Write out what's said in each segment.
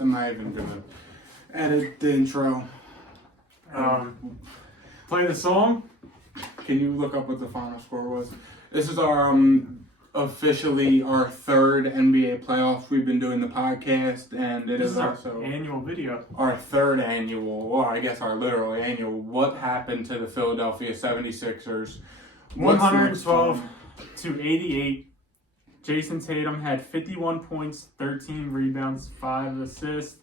I'm not even gonna edit the intro. Play the song. Can you look up what the final score was? This is our officially our third NBA playoffs. We've been doing the podcast, and it is our also annual video. our third annual, or I guess our literal annual. What happened to the Philadelphia 76ers? 112 to 88. Jason Tatum had 51 points, 13 rebounds, 5 assists.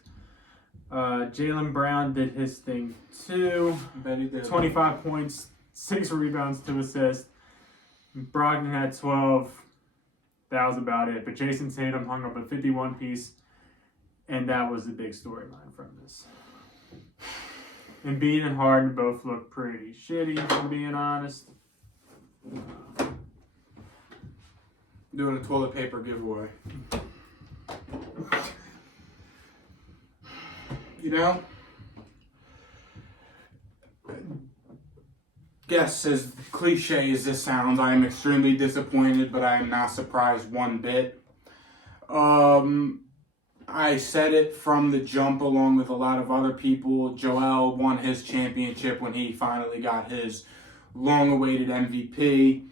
Jaylen Brown did his thing too. 25 points, 6 rebounds, 2 assists. Brogdon had 12. That was about it. But Jason Tatum hung up a 51 piece, and that was the big storyline from this. Embiid and Harden both looked pretty shitty, if I'm being honest. Doing a toilet paper giveaway. You know, guess as cliche as this sounds, I am extremely disappointed, but I am not surprised one bit. I said it from the jump along with a lot of other people. Joel won his championship when he finally got his long-awaited MVP.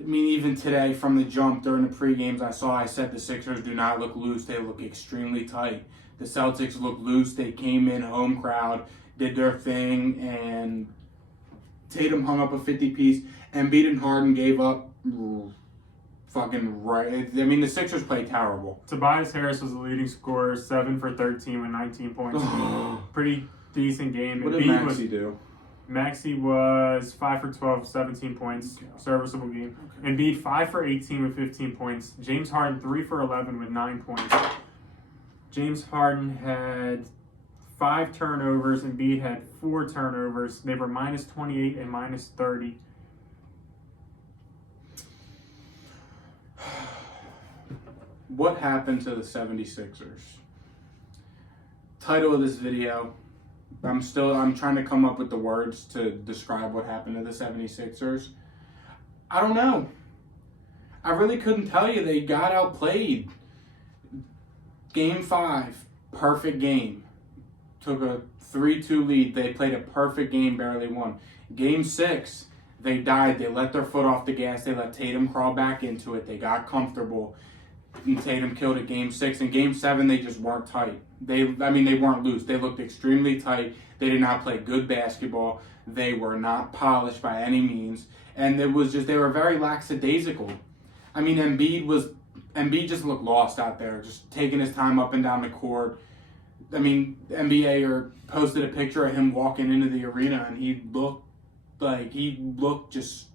I mean, even today from the jump during the pre-games I said the Sixers do not look loose. They look extremely tight. The Celtics look loose. They came in, home crowd, did their thing, and Tatum hung up a 50-piece. Embiid and Harden gave up fucking right. I mean, the Sixers played terrible. Tobias Harris was the leading scorer, 7 for 13 with 19 points. Pretty decent game. What did Maxey do? Maxey was 5 for 12, 17 points. Okay. Serviceable game. Okay. Embiid 5 for 18 with 15 points. James Harden 3 for 11 with 9 points. James Harden had 5 turnovers. Embiid had 4 turnovers. They were minus 28 and minus 30. What happened to the 76ers? Title of this video. I'm trying to come up with the words to describe what happened to the 76ers. I don't know. I really couldn't tell you. They got outplayed. Game 5, perfect game. Took a 3-2 lead. They played a perfect game, barely won. Game 6, they died. They let their foot off the gas. They let Tatum crawl back into it. They got comfortable. And Tatum killed it. Game 6. In Game 7, they just weren't tight. They weren't loose. They looked extremely tight. They did not play good basketball. They were not polished by any means. And it was just, they were very lackadaisical. I mean, Embiid just looked lost out there, just taking his time up and down the court. I mean, NBA posted a picture of him walking into the arena, and he looked just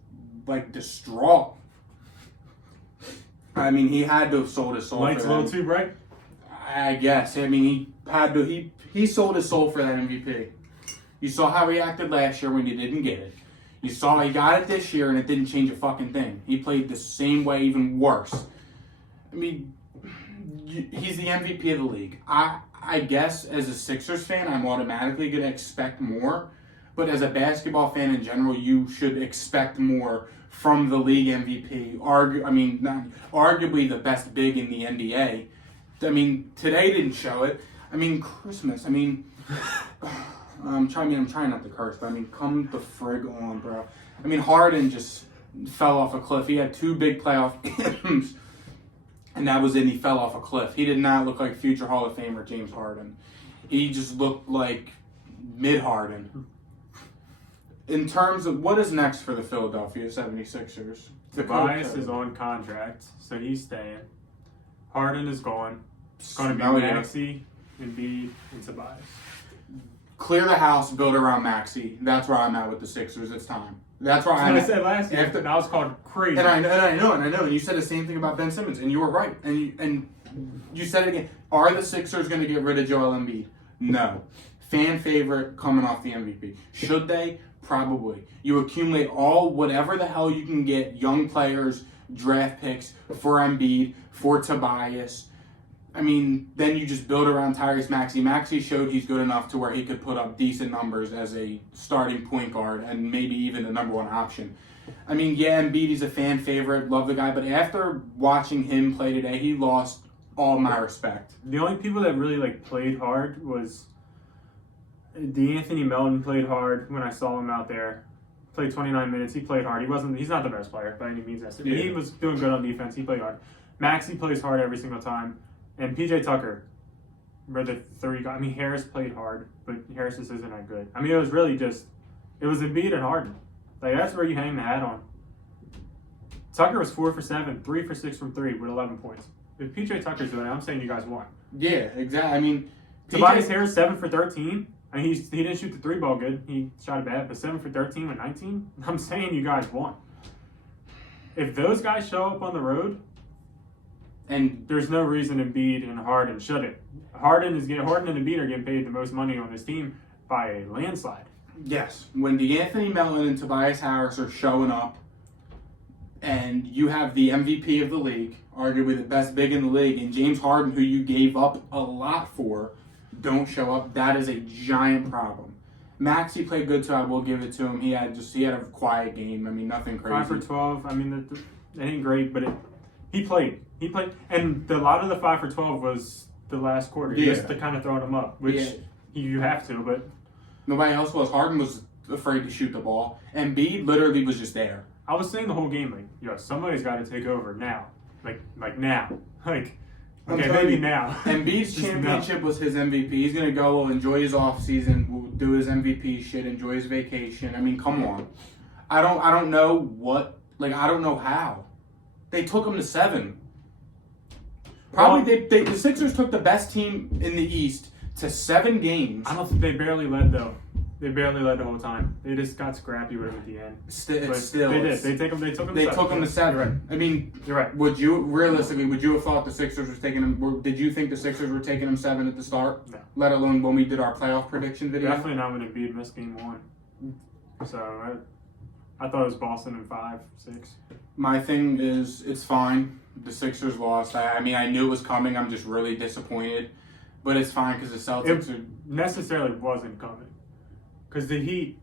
like distraught. I mean, he had to have sold his soul. Lights a little too bright? I guess. I mean, he sold his soul for that MVP. You saw how he acted last year when he didn't get it. You saw he got it this year and it didn't change a fucking thing. He played the same way, even worse. I mean, he's the MVP of the league. I guess as a Sixers fan, I'm automatically going to expect more. But as a basketball fan in general, you should expect more from the league MVP. Arguably the best big in the NBA. I mean, today didn't show it. I mean, Christmas. I mean, I'm trying not to curse, but I mean, come the frig on, bro. I mean, Harden just fell off a cliff. He had 2 big playoff games, and that was it. He fell off a cliff. He did not look like future Hall of Famer James Harden. He just looked like mid-Harden. In terms of what is next for the Philadelphia 76ers? Tobias is on contract, so he's staying. Harden is gone. It's going to be Maxey, Embiid, and Tobias. Clear the house, build around Maxey. That's where I'm at with the Sixers. It's time. That's where I said last year. That was called crazy. And I know. And you said the same thing about Ben Simmons, and you were right. And you said it again. Are the Sixers going to get rid of Joel Embiid? No. Fan favorite coming off the MVP. Should they? Probably. You accumulate whatever the hell you can get, young players, draft picks for Embiid, for Tobias. I mean, then you just build around Tyrese Maxey. Maxey showed he's good enough to where he could put up decent numbers as a starting point guard and maybe even the number 1 option. I mean, yeah, Embiid is a fan favorite, love the guy, but after watching him play today, he lost all my respect. The only people that really played hard was D'Anthony Melton played hard when I saw him out there. Played 29 minutes. He played hard. He's not the best player by any means. Yeah. He was doing good on defense. He played hard. Maxey plays hard every single time. And PJ Tucker were the three guys. I mean, Harris played hard, but Harris just isn't that good. I mean, it was really just, it was Embiid and Harden. That's where you hang the hat on. Tucker was 4 for 7, 3 for 6 from 3 with 11 points. If PJ Tucker's doing it, I'm saying you guys won. Yeah, exactly. I mean, Tobias Harris 7 for 13. I mean, he didn't shoot the 3 ball good. He shot it bad, but 7 for 13 with 19. I'm saying you guys won. If those guys show up on the road, and there's no reason Embiid and Harden shouldn't. Harden and Embiid are getting paid the most money on this team by a landslide. yes, when D'Anthony Melton and Tobias Harris are showing up, and you have the MVP of the league, arguably the best big in the league, and James Harden, who you gave up a lot for, don't show up, that is a giant problem. Maxey played good too, I will give it to him. He had a quiet game. I mean, nothing crazy. 5 for 12. I mean, that ain't great, but he played. And a lot of the 5 for 12 was the last quarter. Yeah. Just to kind of throw him up, which you have to, but nobody else was. Harden was afraid to shoot the ball. And Embiid literally was just there. I was saying the whole game, somebody's got to take over now. Now. Okay, maybe now. Embiid's championship was his MVP. He's going to go enjoy his offseason, will do his MVP shit, enjoy his vacation. I mean, come on. I don't know what, I don't know how. They took him to 7. Probably the Sixers took the best team in the East to 7 games. I don't think they barely led, though. They barely led the whole time. They just got scrappy with him at the end. They did. They took him to 7. You're right. I mean, you're right. Would you have thought the Sixers was taking him? Did you think the Sixers were taking him 7 at the start? No. Let alone when we did our playoff prediction video. Definitely not when Embiid missed game 1. So I thought it was Boston in 5, 6. My thing is, it's fine. The Sixers lost. I mean, I knew it was coming. I'm just really disappointed. But it's fine because the Celtics it necessarily wasn't coming. Because the Heat,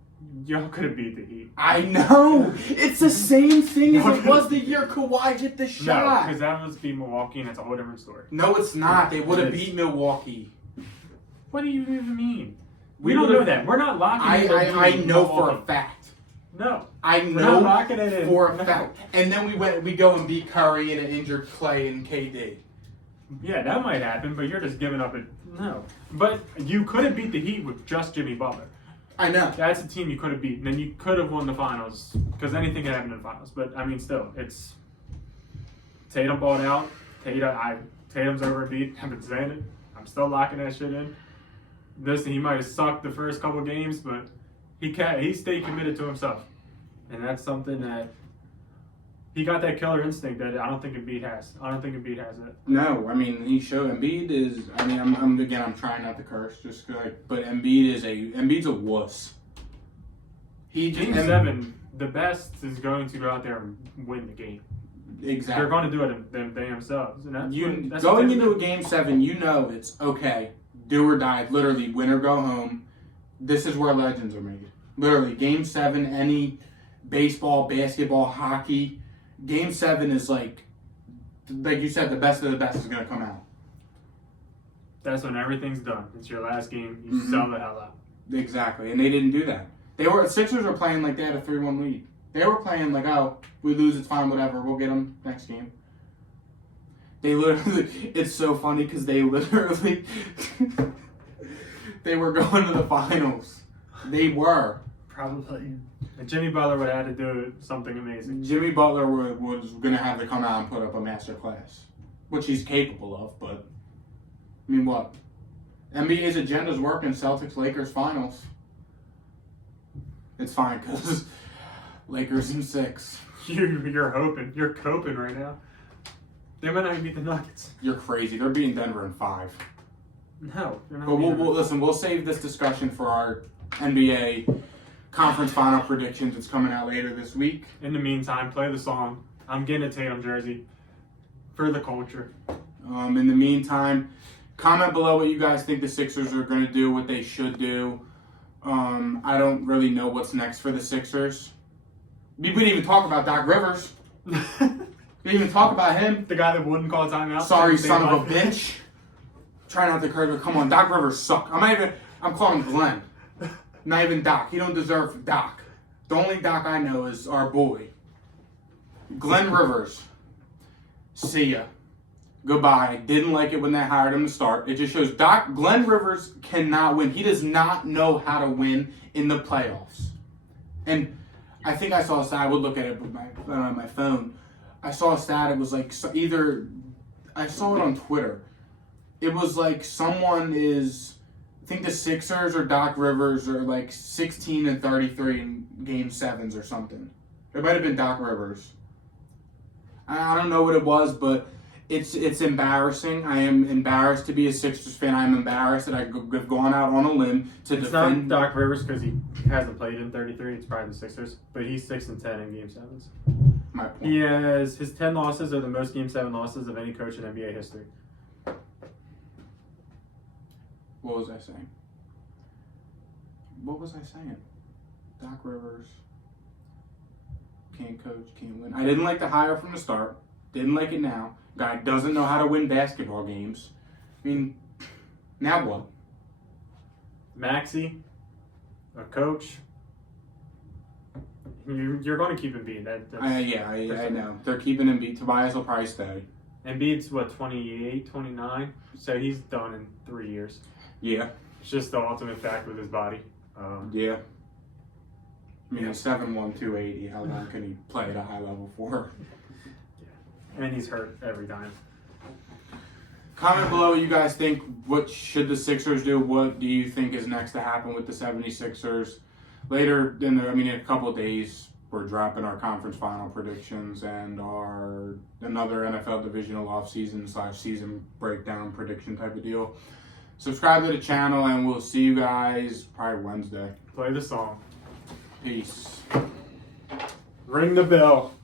y'all could have beat the Heat. I know! It's the same thing as it was the year Kawhi hit the shot. No, because that was beat Milwaukee, and it's a whole different story. No, it's not. They would have beat Milwaukee. What do you even mean? We don't know that. We're not locking it in. I know for a fact. No. I We're not know locking it in. for a fact. And then we go and beat Curry and an injured Clay and KD. Yeah, that might happen, but you're just giving up it. No. But you could have beat the Heat with just Jimmy Butler. I know. That's a team you could have beaten, and you could have won the finals, because anything can happen in the finals. But, I mean, still, it's Tatum balled out. Tatum's over Embiid. I've been saying it. I'm still locking that shit in. Listen, he might have sucked the first couple games, but he stayed committed to himself. And that's something that he got that killer instinct that I don't think Embiid has. I don't think Embiid has it. No, I mean he showed Embiid is. I mean I'm trying not to curse, but Embiid's a wuss. Game 7, the best is going to go out there and win the game. Exactly. They're going to do it themselves. And that's going into a Game 7, it's okay, do or die, literally win or go home. This is where legends are made. Literally, Game 7, any baseball, basketball, hockey. Game 7 is like you said, the best of the best is going to come out. That's when everything's done. It's your last game. You sell the hell out. Exactly, and they didn't do that. Sixers were playing like they had a 3-1 lead. They were playing like, oh, we lose, it's fine, whatever. We'll get them next game. They literally, it's so funny because they literally, they were going to the finals. They were. Probably. And Jimmy Butler would have had to do something amazing. Jimmy Butler was going to have to come out and put up a master class, which he's capable of, but, I mean, what? NBA's agenda's working, Celtics, Lakers, finals. It's fine, because Lakers in 6. You're hoping. You're coping right now. They might not even beat the Nuggets. You're crazy. They're beating Denver in 5. No, they're not. But we'll save this discussion for our NBA conference final predictions. It's coming out later this week. In the meantime, play the song. I'm getting a Tatum jersey for the culture. In the meantime, comment below what you guys think the Sixers are going to do, what they should do. I don't really know what's next for the Sixers. We didn't even talk about Doc Rivers. Didn't even talk about him. The guy that wouldn't call timeout. Sorry, son of a bitch. Try not to curse, but come on, Doc Rivers suck. I'm calling him Glenn. Not even Doc. He don't deserve Doc. The only Doc I know is our boy. Glenn Rivers. See ya. Goodbye. Didn't like it when they hired him to start. It just shows Glenn Rivers cannot win. He does not know how to win in the playoffs. And I think I saw a stat. I would look at it with my phone. I saw a stat. It was like either I saw it on Twitter. It was like someone is. I think the Sixers or Doc Rivers are like 16-33 in Game 7s or something. It might have been Doc Rivers. I don't know what it was, but it's embarrassing. I am embarrassed to be a Sixers fan. I'm embarrassed that I've gone out on a limb to It's defend. not Doc Rivers because he hasn't played in 33. It's probably the Sixers, but he's 6-10 in Game 7s. My point. He has his 10 losses are the most Game 7 losses of any coach in NBA history. What was I saying? Doc Rivers can't coach, can't win. I didn't like the hire from the start. Didn't like it now. Guy doesn't know how to win basketball games. I mean, now what? Maxey, a coach. You're going to keep Embiid. I know. They're keeping Embiid. Tobias will probably stay. Embiid's 28, 29, so he's done in 3 years. Yeah. It's just the ultimate fact with his body. Yeah. I mean, he's 7'1", 280. How long can he play at a high level for? And he's hurt every time. Comment below what you guys think. What should the Sixers do? What do you think is next to happen with the 76ers? Later in a couple of days, we're dropping our conference final predictions and our another NFL divisional offseason/season breakdown prediction type of deal. Subscribe to the channel, and we'll see you guys probably Wednesday. Play the song. Peace. Ring the bell.